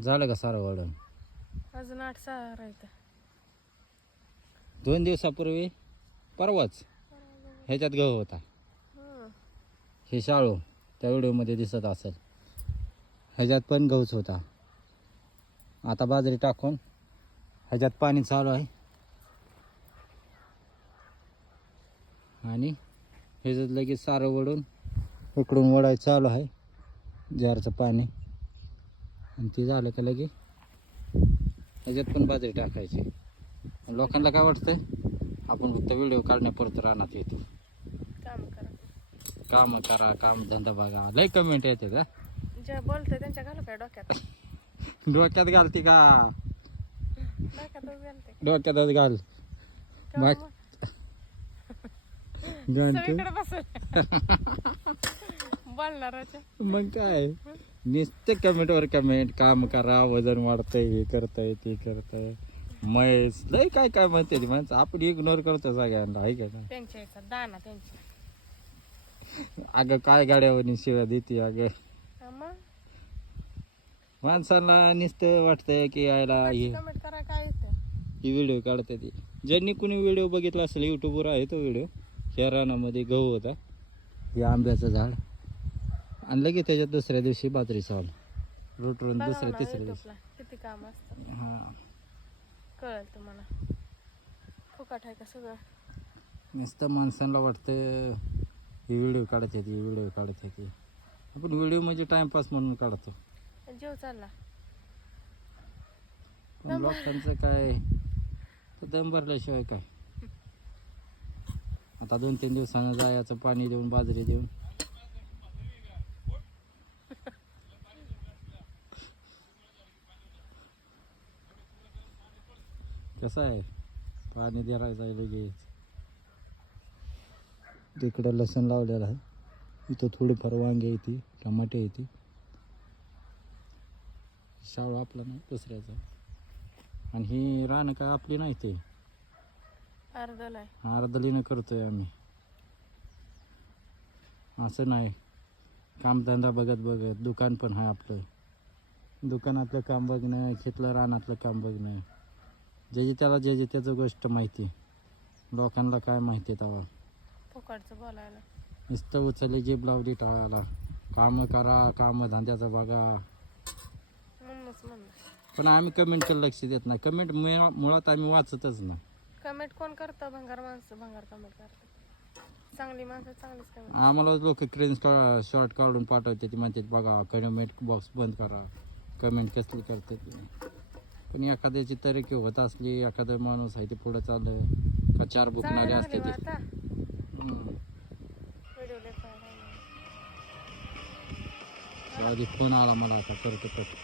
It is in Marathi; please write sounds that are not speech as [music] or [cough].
झालं का सारं वडण अजून आठ सहा राहतं दोन दिवसापूर्वी परवाच ह्याच्यात गहू होता. हं. शाळू त्या व्हिडिओमध्ये दिसत असेल. ह्याच्यात पण गहूच होता. आता बाजरी टाकून ह्याच्यात पाणी चालू आहे. आणि ह्याच्यात लगेच सारं वडून इकडून वडायचं चालू आहे. जारचं पाणी. आणि ते झालं का लगे? ह्याच्यात पण बाजरी टाकायची. आणि लोकांना काय वाटतं? आपण फक्त व्हिडिओ काढण्यापुरतं रानात येतो. काम करा. काम करा काम धंदा बघा. लय कमेंट येते का? जे त्यांच्या घालू काय डोक्यात? डोक्यात घालती का? डोक्यातच घाल. मग काय? नुसते कमेंटवर कमेंट काम करा वजन वाढतंय हे करतंय ते करतंय. म्हैस लय काय काय म्हणते ती माणसं. आपण इग्नोर करतो सगळ्यांना आहे का नाही? त्यांच्या याचा दाना त्यांच्या. अगं काय गाड्यावर शिव्या देते अगं. मग? माणसांना नुसतं वाटतंय की यायला हे. कमेंट करा काय येतं? ही व्हिडिओ काढते ती. ज्यांनी कुणी व्हिडिओ बघितला असेल यूट्यूबवर आहे तो व्हिडिओ ह्या रानामध्ये गहू होता. हे आंब्याचं झाड. आणि लगेच त्याच्यात दुसऱ्या दिवशी बाजरी चावल रोटरून दुसऱ्या तिसऱ्या दिवशी. किती काम असतं. हां. कळेल तुम्हाला. फुकाट आहे का सगळं? नुसतं माणसांना वाटतं ही व्हिडिओ काढत येते व्हिडिओ काढत येते आपण व्हिडिओ म्हणजे टाइमपास म्हणून काढतो. जीव चालला. पण लोकांचं काय? तर दम भरल्याशिवाय काय? [laughs] आता दोन तीन दिवसानं जायचं पाणी देऊन बाजरी देऊन. कसं आहे? पाणी द्यायचं आहे लगेच. तिकडं लसण लावलेलं आहे. इथं थोडीफार वांगे येते टमाटे येते शाळू आपला नाही दुसऱ्याचा. आणि ही रानं काय आपली नाही ते. अर्धलीनं करतोय आम्ही. असं नाही. कामधंदा बघत बघत दुकान पण आहे आपलं. दुकानातलं काम बघणं खेतलं रानातलं काम बघणं. जे जे त्याला जे जे त्याचं गोष्ट माहिती लोकांना काय माहिती फुकाटचं बोलायला. नुसतं उचलले जीभ लावली टाळायला. कामं करा कामं धंद्याचं बघा. म्हणूनच म्हणलं. पण आम्ही कमेंटकडे लक्ष देत नाही. कमेंट मुळात आम्ही वाचतच नाही. कमेंट कोण करतं? भंगार माणसं भंगार कमेंट करतात चांगली माणसं चांगलीच कमेंट आम्हाला लोक क्रेन्स का शॉर्ट काढून पाठवते ते म्हणतात बघा कमेंट बॉक्स बंद करा. कमेंट कसली करते ते. पण एखाद्याची तरीके होत असली एखादा माणूस आहे ते पुढे चाललं का चार बुकणारे असते ते? हम्म. आधी फोन आला मला आता करतो कट